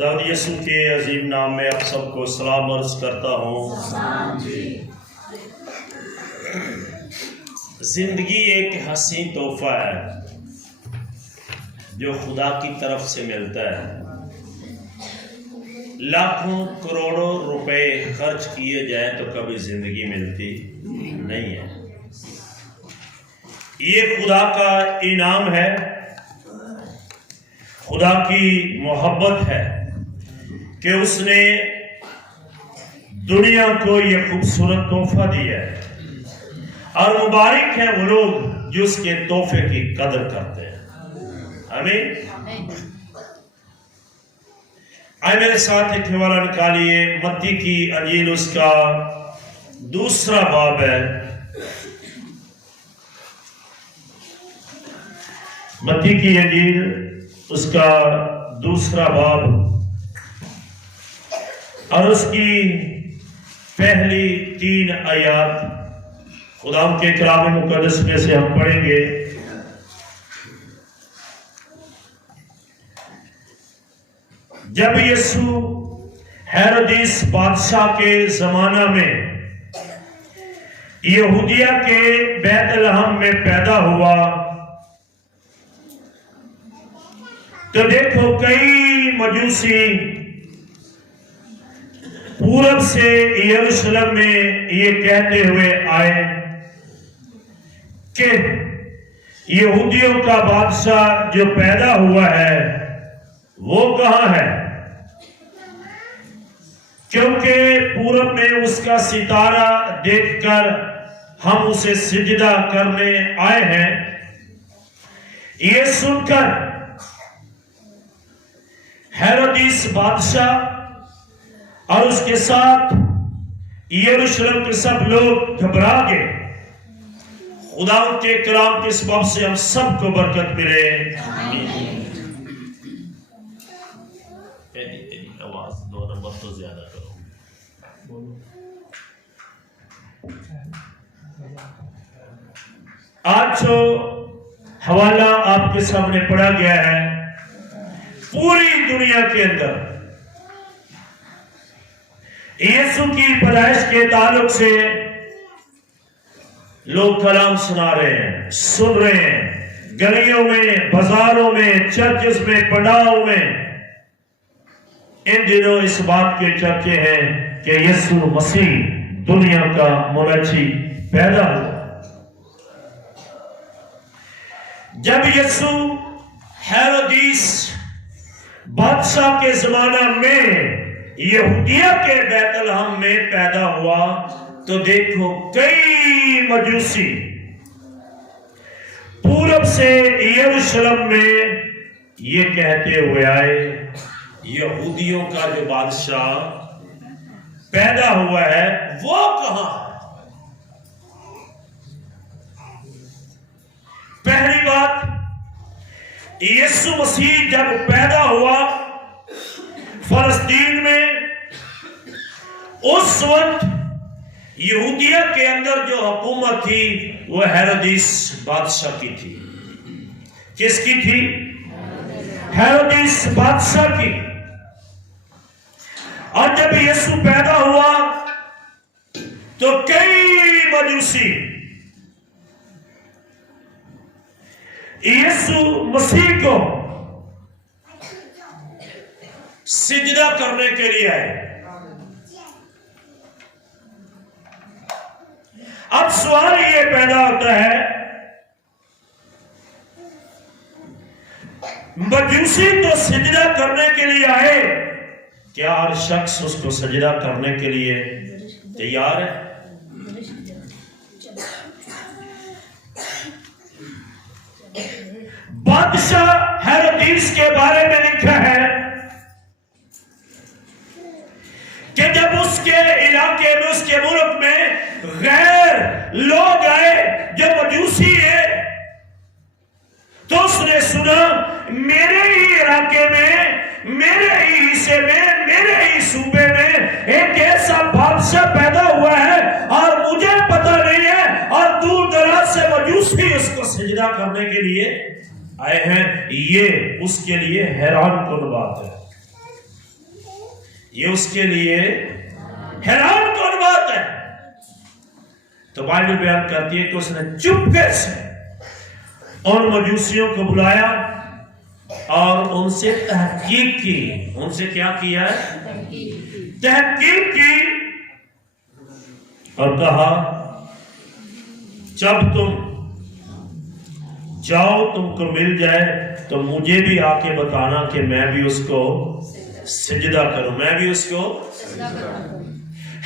خداوند یسوع کے عظیم نام میں آپ سب کو سلام عرض کرتا ہوں۔ زندگی ایک حسین تحفہ ہے جو خدا کی طرف سے ملتا ہے۔ لاکھوں کروڑوں روپے خرچ کیے جائیں تو کبھی زندگی ملتی نہیں ہے۔ یہ خدا کا انعام ہے، خدا کی محبت ہے کہ اس نے دنیا کو یہ خوبصورت تحفہ دیا ہے، اور مبارک ہیں وہ لوگ جو اس کے تحفے کی قدر کرتے ہیں۔ آمین۔ آئے میرے ساتھ ایک حوالہ نکالیے، متی کی انجیل اس کا دوسرا باب ہے۔ متی کی انجیل اس کا دوسرا باب اور اس کی پہلی 3 آیات خدا کے کلام مقدس میں سے ہم پڑھیں گے۔ جب یسوع ہیرودیس بادشاہ کے زمانہ میں یہودیہ کے بیت لحم میں پیدا ہوا تو دیکھو کئی مجوسی پورب سے یروشلم میں یہ کہتے ہوئے آئے کہ یہودیوں کا بادشاہ جو پیدا ہوا ہے وہ کہاں ہے، کیونکہ پورب میں اس کا ستارہ دیکھ کر ہم اسے سجدہ کرنے آئے ہیں۔ یہ سن کر ہیرودیس بادشاہ اور اس کے ساتھ یروشلم کے سب لوگ گھبرا گئے۔ خدا کے کلام کے سبب سے ہم سب کو برکت ملے۔ آواز 2 نمبر تو زیادہ کرو۔ آج جو حوالہ آپ کے سامنے پڑھا گیا ہے، پوری دنیا کے اندر یسوع کی پیدائش کے تعلق سے لوگ کلام سنا رہے ہیں، سن رہے ہیں، گلیوں میں، بازاروں میں، چرچز میں، پنڈالوں میں۔ ان دنوں اس بات کے چرچے ہیں کہ یسوع مسیح دنیا کا منجی پیدا ہوا۔ جب یسوع ہیرودیس بادشاہ کے زمانہ میں یہودیہ کے بیت لحم میں پیدا ہوا تو دیکھو کئی مجوسی پورب سے یروشلم میں یہ کہتے ہوئے آئے، یہودیوں کا جو بادشاہ پیدا ہوا ہے وہ کہاں ہے۔ پہلی بات، یسوع مسیح جب پیدا ہوا فلسطین میں، اس وقت یہودیہ کے اندر جو حکومت تھی وہ ہیرودیس بادشاہ کی تھی۔ کس کی تھی؟ ہیرودیس بادشاہ کی۔ اور جب یسوع پیدا ہوا تو کئی مجوسی یسوع مسیح کو سجدہ کرنے کے لیے آئے۔ اب سوال یہ پیدا ہوتا ہے، مجوسی تو سجدہ کرنے کے لیے آئے، کیا ہر شخص اس کو سجدہ کرنے کے لیے تیار ہے؟ بادشاہ ہیرودیس کے بارے میں لکھا ہے کہ جب اس کے علاقے میں، اس کے ملک میں غیر لوگ آئے جو مجوسی ہے، تو اس نے سنا میرے ہی علاقے میں، میرے ہی حصے میں، میرے ہی صوبے میں ایک ایسا بادشاہ پیدا ہوا ہے اور مجھے پتہ نہیں ہے، اور دور دراز سے مجوسی اس کو سجدہ کرنے کے لیے آئے ہیں۔ یہ اس کے لیے حیران کن بات ہے۔ یہ اس کے لیے حیران کن بات ہے. تو بائبل بیان کرتی ہے کہ اس نے چپکے سے ان مجوسیوں کو بلایا اور ان سے تحقیق کی. ان سے کیا کیا ہے؟ تحقیق کی اور کہا جب تم جاؤ تم کو مل جائے تو مجھے بھی آ کے بتانا کہ میں بھی اس کو سجدہ کروں، میں بھی اس کو.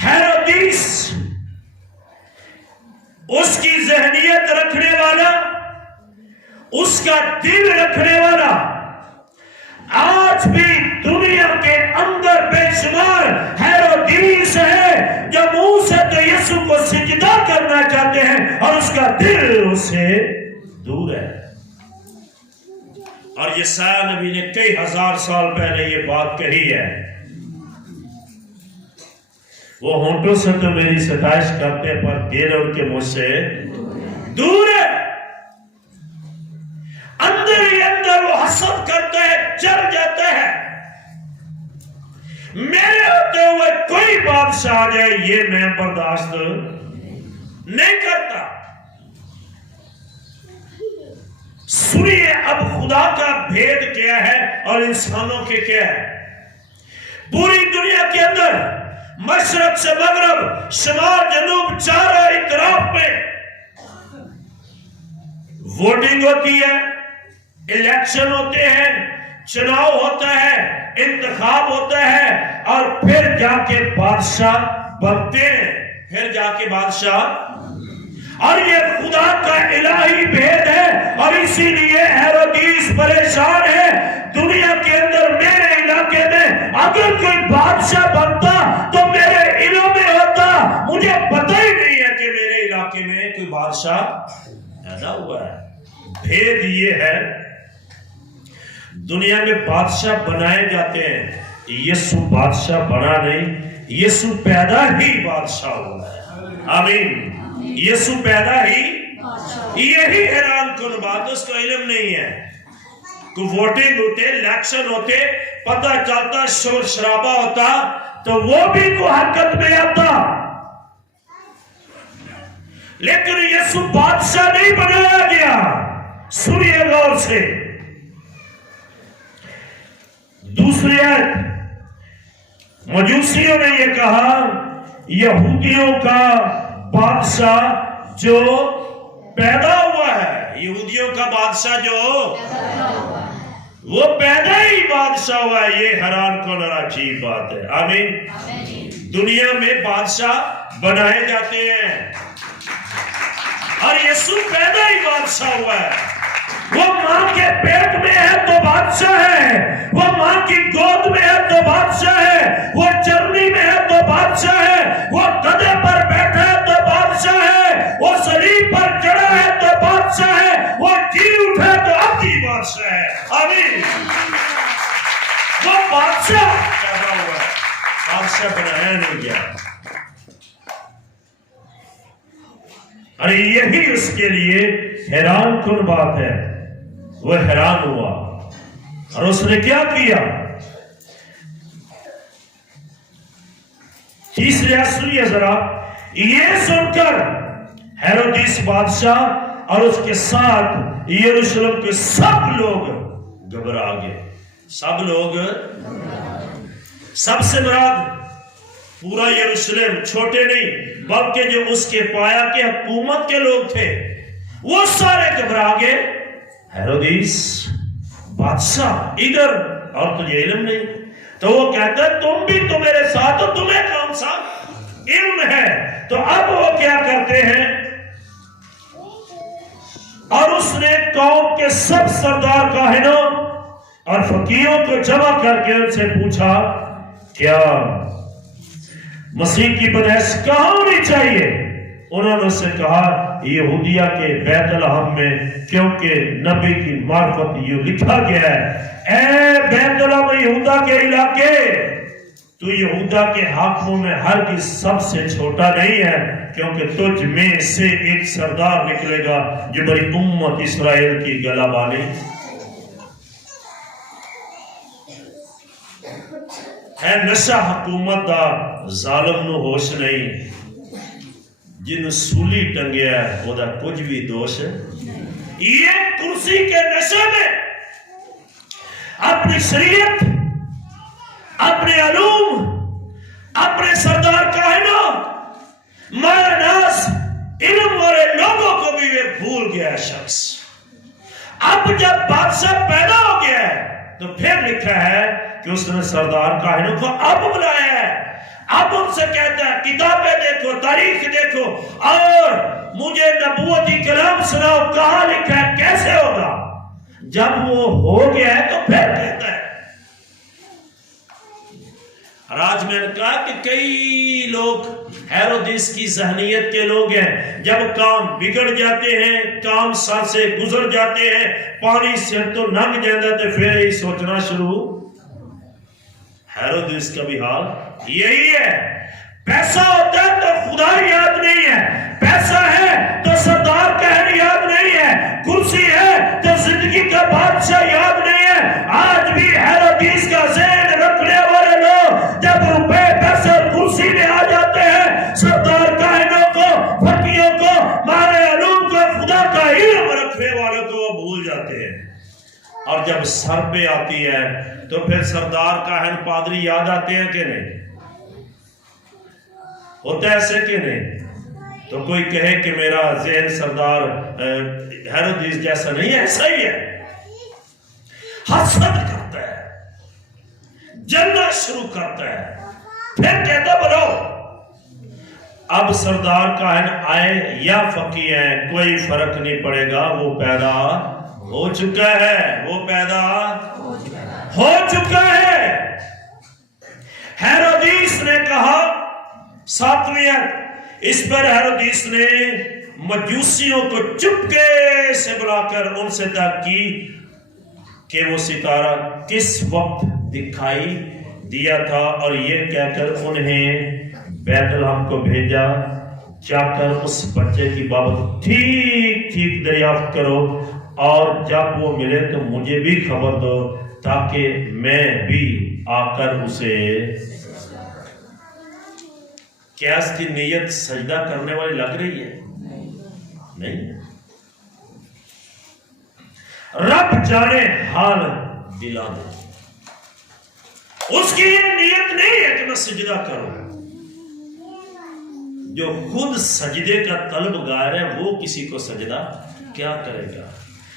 ہیرودیس اس کی ذہنیت رکھنے والا، اس کا دل رکھنے والا، آج بھی دنیا کے اندر بے شمار ہیرودیس ہے جو منہ سے تو یسوع کو سجدہ کرنا چاہتے ہیں اور اس کا دل اس سے دور ہے. اور یسایہ نبی نے کئی ہزار سال پہلے یہ بات کہی ہے. وہ ہونٹوں سے تو میری ستائش کرتے پر دل ان کے منہ سے دور ہے. اندر ہی اندر وہ حسد کرتا ہے، چڑھ جاتا ہے. میرے ہوتے ہوئے کوئی بادشاہ آ جائے یہ میں برداشت نہیں کرتا. سنیے اب خدا کا بھید کیا ہے اور انسانوں کے کیا ہے. پوری دنیا کے اندر مشرق سے مغرب، شمال جنوب، چاروں اطراف میں ووٹنگ ہوتی ہے، الیکشن ہوتے ہیں، چناؤ ہوتا ہے، انتخاب ہوتا ہے اور پھر جا کے بادشاہ بنتے ہیں، پھر جا کے بادشاہ. اور یہ خدا کا الہی بھید ہے اور اسی لیے ہیرودیس پریشان ہے. دنیا کے اندر میرے علاقے میں اگر کوئی بادشاہ بنتا تو میرے علم میں ہوتا، مجھے پتہ ہی نہیں ہے کہ میرے علاقے میں کوئی بادشاہ پیدا ہوا ہے. بھید یہ ہے دنیا میں بادشاہ بنائے جاتے ہیں، یسوع بادشاہ بنا نہیں، یسوع پیدا ہی بادشاہ ہوا ہے. آمین. یسوع پیدا ہی، یہی حیران کن بات. اس کو علم نہیں ہے کہ ووٹنگ ہوتے، الیکشن ہوتے، پتہ چلتا، شور شرابہ ہوتا تو وہ بھی کو حرکت میں آتا. لیکن یسوع بادشاہ نہیں بنایا گیا. سنیے غور سے دوسری آیت، مجوسیوں نے یہ کہا یہودیوں کا بادشاہ جو پیدا ہوا ہے، یہودیوں کا بادشاہ جو وہ پیدا ہی بادشاہ ہوا ہے. یہ حیران کن اور عجیب بات ہے. آمین. دنیا میں بادشاہ بنائے جاتے ہیں اور یسوع پیدا ہی بادشاہ ہوا ہے. وہ ماں کے پیٹ میں ہے تو بادشاہ ہے، وہ ماں کی گود میں ہے تو بادشاہ ہے، وہ چرنی میں ہے تو بادشاہ ہے، وہ گدھے پر بیٹھا ہے تو بادشاہ ہے، وہ صلیب پر چڑھا ہے تو بادشاہ ہے، وہ جی اٹھا ہے تو اب بھی بادشاہ ہے. آمین. وہ بادشاہ پیدا ہوا ہے، بادشاہ بنایا نہیں گیا. اور یہی اس کے لیے حیران کن بات ہے. وہ حیران ہوا اور اس نے کیا کیا. تیسری آیت سنیے ذرا. یہ سن کر ہیرودیس بادشاہ اور اس کے ساتھ یروشلم کے سب لوگ گھبرا گئے. سب لوگ، سب سے مراد پورا یروشلم، چھوٹے نہیں بلکہ جو اس کے پایا کے حکومت کے لوگ تھے وہ سارے گھبرا گئے. ہیرودیس بادشاہ ادھر اور تجھے علم نہیں. تو وہ کہتا ہے تم بھی تو میرے ساتھ ہو، تمہیں کون سا علم ہے. تو اب وہ کیا کرتے ہیں، اور اس نے قوم کے سب سردار کاہنوں اور فقیہوں کو جمع کر کے ان سے پوچھا کیا مسیح کی پیدائش کہاں ہونی چاہیے. انہوں نے اس سے کہا یہودیہ کے بیت لحم میں، کیونکہ نبی کی معرفت یہ لکھا گیا ہے اے بیت لحم یہودا کے علاقے، تو یہودا کے حاکموں میں ہرگز سب سے چھوٹا نہیں ہے، کیونکہ تجھ میں سے ایک سردار نکلے گا جو میری امت اسرائیل کی گلہ بانی. ہے نشہ حکومت دا ظالم نو ہوش نہیں جن سولی ٹنگیا وہ دا کچھ بھی دوش ہے یہ کرسی کے نشے میں اپنی شریعت اپنے علوم اپنے سردار کائنات مایا ناس علم والے لوگوں کو بھی یہ بھول گیا ہے شخص اب جب بادشاہ پیدا ہو گیا ہے تو پھر لکھا ہے کہ اس نے سردار کائنات کو اب بلایا ہے اب ان سے کہتا ہے کتابیں دیکھو تاریخ دیکھو اور مجھے نبوتی کلام سناؤ کہاں لکھا ہے کیسے ہوگا جب وہ ہو گیا ہے تو پھر کہتا ہے اور آج میں نے کہا کہ کئی لوگ ہیرودیس کی ذہنیت کے لوگ ہیں جب کام بگڑ جاتے ہیں کام سر سے گزر جاتے ہیں پانی سے تو ننگ جاتا تو پھر ہی سوچنا شروع ہیرودیس کا بھی حال یہی ہے پیسہ ہوتا ہے تو خدا یاد نہیں ہے پیسہ ہے تو سردار کہن یاد نہیں ہے کرسی ہے تو زندگی کا بادشاہ یاد نہیں ہے آج بھی ہیرودیس کا ذہن رکھنے والے لوگ جب روپے پیسے اور کرسی میں آ جاتے ہیں سردار کائنوں کو فقیوں کو مارے علوم کو خدا کا علم رکھنے والوں کو وہ بھول جاتے ہیں اور جب سر پہ آتی ہے تو پھر سردار کاہن پادری یاد آتے ہیں کہ نہیں ہوتا ہے ایسے کہ نہیں تو کوئی کہے کہ میرا ذہن سردار ہیرودیس جیسا نہیں ہے ایسا ہی ہے حسد کرتا ہے جلنا شروع کرتا ہے پھر کہتا بولو اب سردار کاہن آئے یا فقی ہیں کوئی فرق نہیں پڑے گا وہ پیدا ہو چکا ہے وہ پیدا ہو چکا ہے ہیرودیس نے کہا ساتویں اس پر ہیرودیس نے مجوسیوں کو چپکے سے بلا کر ان سے تحقیق کی کہ وہ ستارہ کس وقت دکھائی دیا تھا اور یہ کہہ کر انہیں بیت لحم کو بھیجا جا کر اس بچے کی بابت ٹھیک ٹھیک دریافت کرو اور جب وہ ملے تو مجھے بھی خبر دو تاکہ میں بھی آ کر اسے کیا اس کی نیت سجدہ کرنے والی لگ رہی ہے نہیں رب جانے حال دلا دے اس کی یہ نیت نہیں ہے کہ میں سجدہ کروں جو خود سجدے کا طلبگار ہے وہ کسی کو سجدہ کیا کرے گا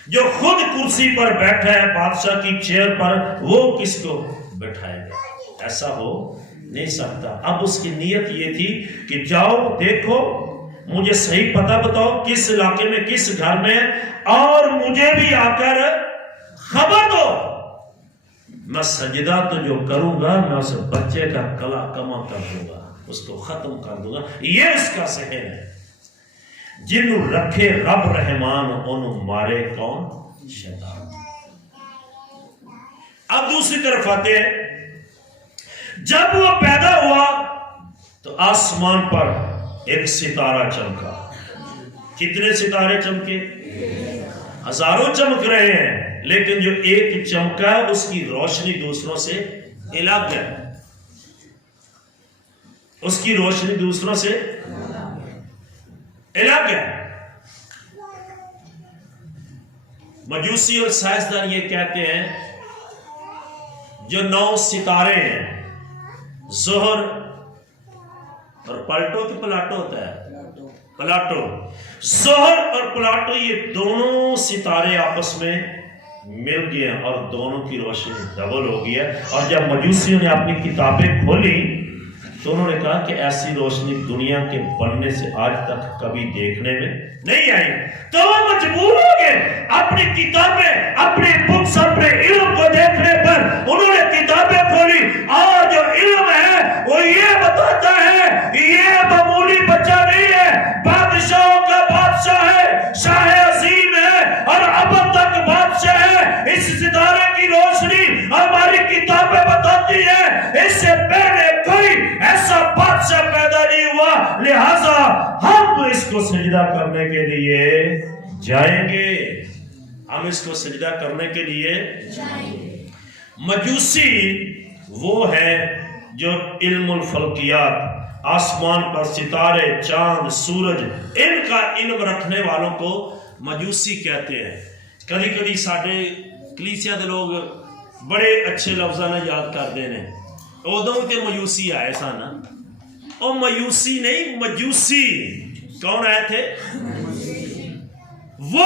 جو خود کرسی پر بیٹھا ہے بادشاہ کی چیئر پر وہ کس کو بٹھائے گا ایسا ہو نہیں سکتا اب اس کی نیت یہ تھی کہ جاؤ دیکھو مجھے صحیح پتہ بتاؤ کس علاقے میں کس گھر میں اور مجھے بھی آ کر خبر دو میں سجدہ تو جو کروں گا میں اسے بچے کا کلا کما کر دوں گا اس کو ختم کر دوں گا یہ اس کا ذہن ہے جنہوں رکھے رب رحمان انہوں مارے کون شیطان اب دوسری طرف آتے ہیں جب وہ پیدا ہوا تو آسمان پر ایک ستارہ چمکا کتنے ستارے چمکے ہزاروں چمک رہے ہیں لیکن جو ایک چمکا اس کی روشنی دوسروں سے الگ ہے اس کی روشنی دوسروں سے الگ ہے مجوسی اور سائنسدان یہ کہتے ہیں جو 9 ستارے ہیں ظہر اور پلٹو کہ پلاٹو ہوتا ہے پلاٹو ظہر اور پلاٹو یہ دونوں ستارے آپس میں مل گئے ہیں اور دونوں کی روشنی ڈبل ہو گئی ہے اور جب مجوسیوں نے اپنی کتابیں کھولی تو انہوں نے کہا کہ ایسی روشنی دنیا کے بننے سے آج تک کبھی دیکھنے میں نہیں آئی تو وہ مجبور ہو گئے اپنی کتابیں اپنے بکس اپنے علم کو دیکھنے پر انہوں نے کتابیں کھولی اور جو علم ہے وہ یہ بتاتا ہے کہ یہ معمولی بچہ نہیں ہے بادشاہوں کا بادشاہ ہے شاہ عظیم ہے اور اب تک بادشاہ ہے اس ستارے کی روشنی ہماری کتابیں بتاتی ہے اس سے پہلے کوئی ایسا بادشاہ پیدا نہیں ہوا لہذا ہم اس کو سجدہ کرنے کے لیے جائیں گے ہم اس کو سجدہ کرنے کے لیے جائیں گے مجوسی وہ ہے جو علم الفلکیات، آسمان پر ستارے، چاند، سورج، ان کا علم رکھنے والوں کو مجوسی کہتے ہیں۔ کدی کدی ساڈے کلیسیا دے لوگ بڑے اچھے لفظاں نے یاد کرتے ہیں، ادوں تے مجوسی آئے سن، او مجوسی نہیں، مجوسی کون آئے تھے؟ وہ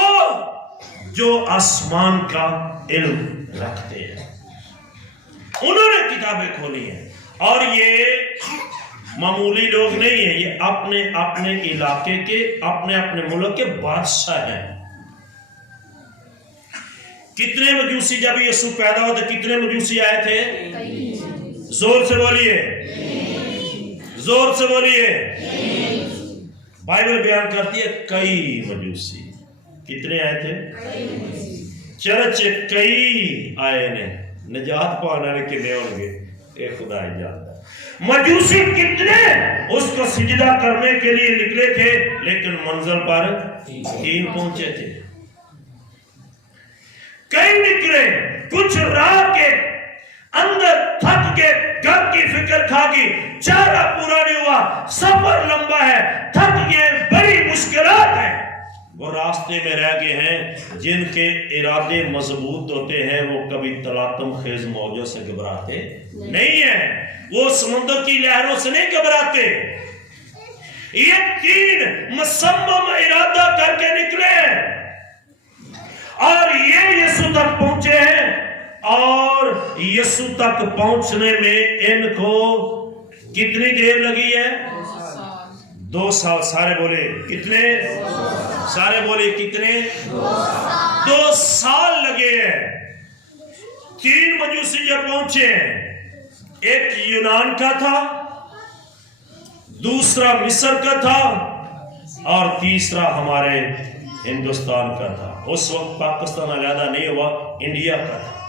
جو آسمان کا علم رکھتے ہیں، انہوں نے کتابیں کھولی ہیں، اور یہ معمولی لوگ نہیں ہیں، یہ اپنے اپنے علاقے کے، اپنے اپنے ملک کے بادشاہ ہیں۔ کتنے مجوسی جب یسوع پیدا ہوتے کتنے مجوسی آئے تھے؟ زور سے بولیے، زور سے بولیے۔ بائبل بیان کرتی ہے کئی مجوسی۔ کتنے آئے تھے؟ چرچ کئی آئے نے، نجات پانے والے کتنے ہوں گے اے خدا ہی جانتا۔ مجوسی کتنے اس کو سجدہ کرنے کے لیے نکلے تھے، لیکن منزل پر 3 پہنچے تھے۔ کئی نکلے، کچھ راہ کے اندر تھک کے گھر کی فکر کھا گئی، چارہ پورا نہیں ہوا، سفر لمبا ہے، تھک گئے، بڑی مشکلات ہیں، وہ راستے میں رہ گئے ہیں۔ جن کے ارادے مضبوط ہوتے ہیں وہ کبھی تلاطم خیز موجوں سے گھبراتے نہیں ہیں، وہ سمندر کی لہروں سے نہیں گھبراتے۔ یہ 3 مصمم ارادہ کر کے نکلے اور یہ یسوع تک پہنچے ہیں، اور یسوع تک پہنچنے میں ان کو کتنی دیر لگی ہے؟ 2 سال۔ سارے بولے کتنے؟ سارے بولے کتنے؟ 2 سال لگے ہیں۔ 3 مجوسی جب پہنچے ہیں، ایک یونان کا تھا، دوسرا مصر کا تھا، اور تیسرا ہمارے ہندوستان کا تھا۔ اس وقت پاکستان علیحدہ نہیں ہوا، انڈیا کا تھا۔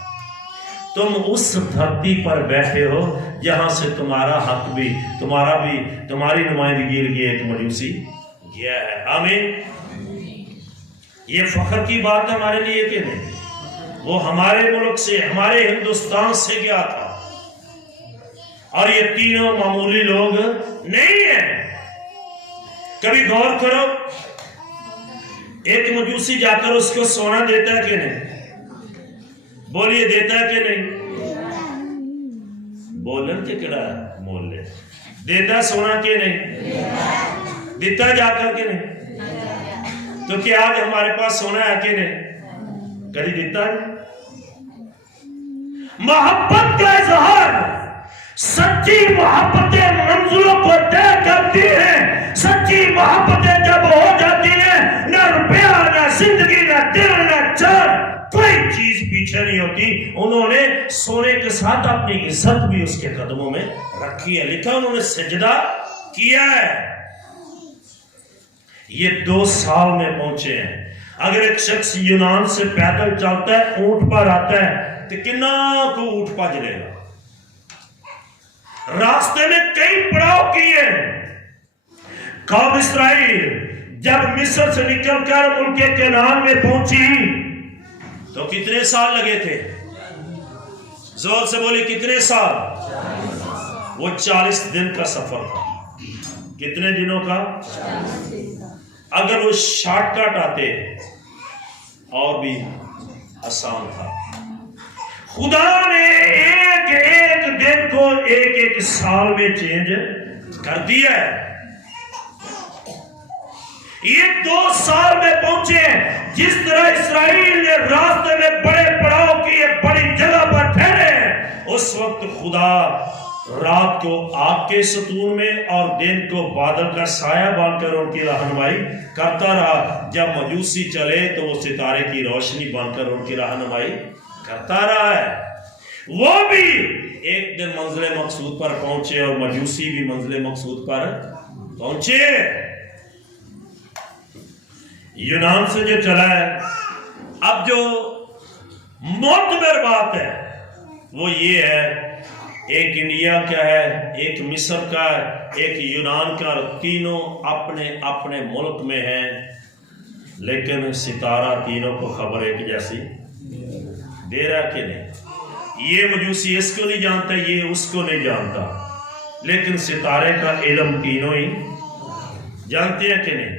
تم اس دھرتی پر بیٹھے ہو جہاں سے تمہارا حق بھی، تمہارا بھی، تمہاری نمائندگی لیے ایک مجوسی گیا ہے۔ آمین۔ یہ فخر کی بات ہے ہمارے لیے کہ نہیں؟ وہ ہمارے ملک سے، ہمارے ہندوستان سے گیا تھا، اور یہ 3 معمولی لوگ نہیں ہیں۔ کبھی غور کرو، ایک مجوسی جا کر اس کو سونا دیتا ہے کہ نہیں؟ بولیے دیتا ہے کہ نہیں؟ بولن تے کڑا مول لے دیتا سونا کہ نہیں؟ دیتا جا کر کہ نہیں؟ تو کیا آج ہمارے پاس سونا ہے کہ نہیں؟ کبھی دیتا ہے؟ محبت کا اظہار، سچی محبتیں منزلوں کو طے کرتی ہیں۔ سچی محبتیں جب ہو جاتی ہیں، نہ روپیہ، نہ زندگی، نہ دل، نہ جان، کوئی چیز پیچھے نہیں ہوتی۔ انہوں نے سونے کے ساتھ اپنی عزت بھی اس کے قدموں میں رکھی ہے، لکھا انہوں نے سجدہ کیا ہے۔ یہ 2 سال میں پہنچے ہیں۔ اگر ایک شخص یونان سے پیدل چلتا ہے، اونٹ پر آتا ہے، تو کنا کو اونٹ پا جلے گا۔ راستے میں کئی پڑاؤ کیے۔ قوم اسرائیل جب مصر سے نکل کر ملک کنعان میں پہنچی تو کتنے سال لگے تھے؟ زور سے بولی کتنے سال؟ وہ 40 دن کا سفر تھا۔ کتنے دنوں کا؟ اگر وہ شارٹ کٹ آتے اور بھی آسان تھا۔ خدا نے ایک ایک دن کو ایک ایک سال میں چینج کر دیا ہے۔ یہ 2 سال میں پہنچے۔ جس طرح اسرائیل نے راستے میں بڑے پڑاؤ کیے، بڑی جگہ پر ٹھہرے، اس وقت خدا رات کو آگ کے ستون میں اور دن کو بادل کا سایہ بن کر ان کی رہنمائی کرتا رہا۔ جب مجوسی چلے تو وہ ستارے کی روشنی بن کر ان کی رہنمائی کرتا رہا ہے۔ وہ بھی ایک دن منزل مقصود پر پہنچے، اور مجوسی بھی منزل مقصود پر پہنچے۔ یونان سے جو چلا ہے، اب جو معتبر بات ہے وہ یہ ہے، ایک انڈیا کا ہے، ایک مصر کا ہے، ایک یونان کا، تینوں اپنے اپنے ملک میں ہیں، لیکن ستارہ تینوں کو خبر ایک جیسی دے رہا کہ نہیں۔ یہ مجوسی اس کو نہیں جانتا، یہ اس کو نہیں جانتا۔ لیکن ستارے کا علم تینوں ہی جانتے ہیں کہ نہیں؟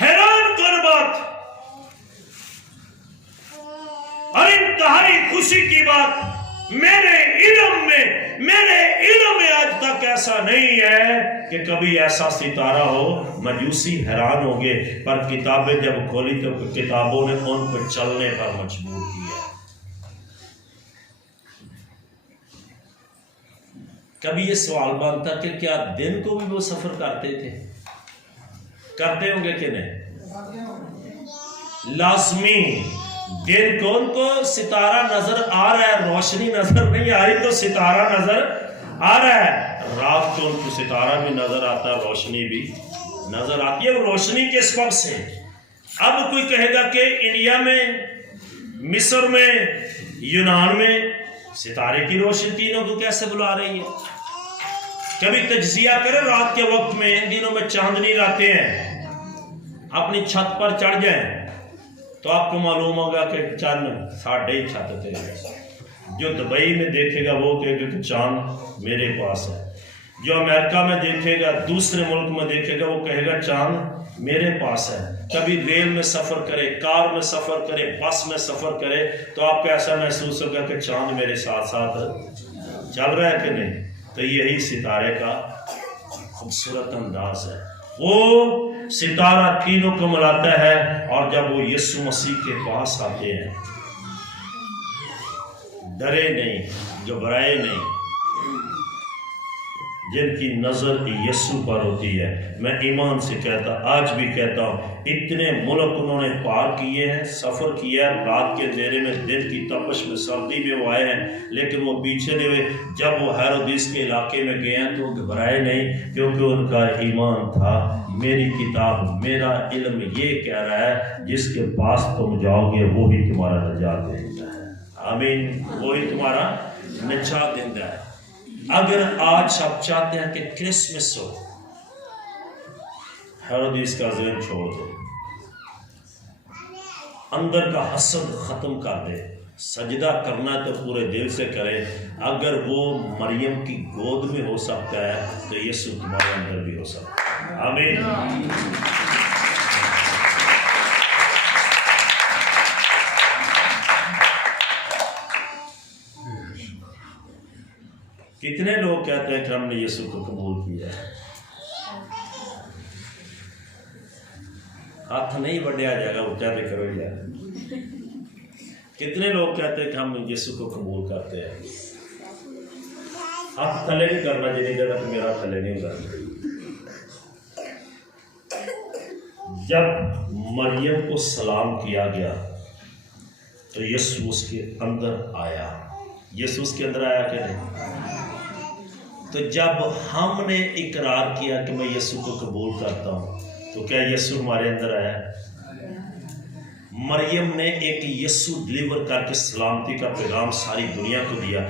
حیران کن بات اور انتہائی خوشی کی بات، میرے علم میں آج تک ایسا نہیں ہے کہ کبھی ایسا ستارہ ہو۔ مجوسی حیران ہو گئے، پر کتابیں جب کھولی تو کتابوں نے ان کو چلنے پر مجبور کیا۔ کبھی یہ سوال بنتا کہ کیا دن کو بھی وہ سفر کرتے تھے؟ کرتے ہوں گے کہ نہیں؟ لازمی دن کو ان کو ستارہ نظر آ رہا ہے، روشنی نظر نہیں آ رہی تو ستارہ نظر آ رہا ہے۔ رات کو ان کو ستارہ بھی نظر آتا ہے، روشنی بھی نظر آتی ہے۔ وہ روشنی کے سبب سے اب کوئی کہے گا کہ انڈیا میں، مصر میں، یونان میں ستارے کی روشنی تینوں کو کیسے بلا رہی ہے؟ کبھی تجزیہ کرے رات کے وقت میں، ان دنوں میں چاندنی لاتے ہیں، اپنی چھت پر چڑھ جائیں تو آپ کو معلوم ہوگا کہ چاند ساڑھے ہی چھت تھے۔ جو دبئی میں دیکھے گا وہ کہے گا کہ چاند میرے پاس ہے، جو امریکہ میں دیکھے گا، دوسرے ملک میں دیکھے گا، وہ کہے گا چاند میرے پاس ہے۔ کبھی ریل میں سفر کرے، کار میں سفر کرے، بس میں سفر کرے تو آپ کو ایسا محسوس ہوگا کہ چاند میرے ساتھ ساتھ چل رہا ہے کہ نہیں؟ تو یہی ستارے کا خوبصورت انداز ہے۔ وہ ستارہ تینوں کو ملاتا ہے، اور جب وہ یسوع مسیح کے پاس آتے ہیں، ڈرے نہیں، گھبرائے نہیں، جن کی نظر یسوع پر ہوتی ہے۔ میں ایمان سے کہتا، آج بھی کہتا ہوں، اتنے ملک انہوں نے پار کیے ہیں، سفر کیا ہے، رات کے اندھیرے میں، دن کی تپش میں، سردی میں وہ آئے ہیں، لیکن وہ پیچھے نہیں ہوئے۔ جب وہ ہیرودیس کے علاقے میں گئے ہیں تو وہ گھبرائے نہیں، کیونکہ ان کا ایمان تھا، میری کتاب، میرا علم یہ کہہ رہا ہے، جس کے پاس تم جاؤ گے وہی تمہارا نجات دہندہ ہے۔ آمین، وہی تمہارا نجات دہندہ ہے۔ اگر آج آپ چاہتے ہیں کہ کرسمس ہو، ہیرودیس کا ذہن چھوڑ دو، اندر کا حسد ختم کر دے، سجدہ کرنا تو پورے دل سے کرے۔ اگر وہ مریم کی گود میں ہو سکتا ہے تو یسوع تمہارے اندر بھی ہو سکتا ہے۔ آمین۔ کتنے لوگ کہتے ہیں کہ ہم نے یسوع کو قبول کیا ہے؟ ہاتھ نہیں بڑھیا جائے گا، اونچا بھی کرو یار۔ کتنے لوگ کہتے ہیں کہ ہم یسوع کو قبول کرتے ہیں؟ ہاتھ تھلے نہیں کرنا، جنہیں جگہ تو میرا تھلے نہیں ہوگا۔ جب مریم کو سلام کیا گیا تو یسوع اس کے اندر آیا۔ یسوع اس کے اندر آیا کہ نہیں؟ تو جب ہم نے اقرار کیا کہ میں یسوع کو قبول کرتا ہوں تو کیا یسوع ہمارے اندر آیا؟ مریم نے ایک یسوع ڈلیور کر کے سلامتی کا پیغام ساری دنیا کو دیا۔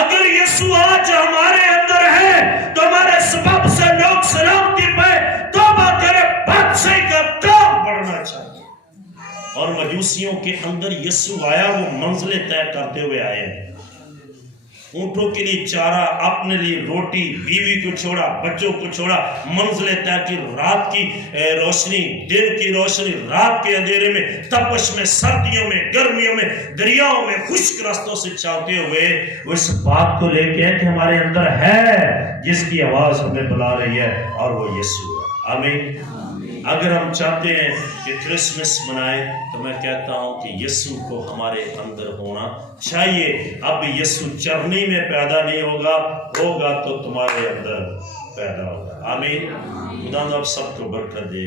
اگر یسوع آج ہمارے اندر ہے تو ہمارے سبب سے لوگ سلامتی پہ توبہ کرے، بادشاہی کا کام بڑھنا چاہیے۔ اور مجوسیوں کے اندر یسوع آیا، وہ منزلیں طے کرتے ہوئے آئے ہیں۔ اونٹوں کے لیے چارہ، اپنے لیے روٹی، بیوی کو چھوڑا، بچوں کو چھوڑا، منزلیں طے کی، رات کی روشنی، دن کی روشنی، رات کے اندھیرے میں، تپش میں، سردیوں میں، گرمیوں میں، دریاؤں میں، خشک راستوں سے چلتے ہوئے وہ اس بات کو لے کے کہ ہمارے اندر ہے جس کی آواز ہمیں بلا رہی ہے، اور وہ یسوع ہے۔ آمین۔ اگر ہم چاہتے ہیں کہ کرسمس منائیں تو میں کہتا ہوں کہ یسوع کو ہمارے اندر ہونا چاہیے۔ اب یسوع چرنی میں پیدا نہیں ہوگا تو تمہارے اندر پیدا ہوگا۔ آمین۔ خدا آپ سب کو برکت دے۔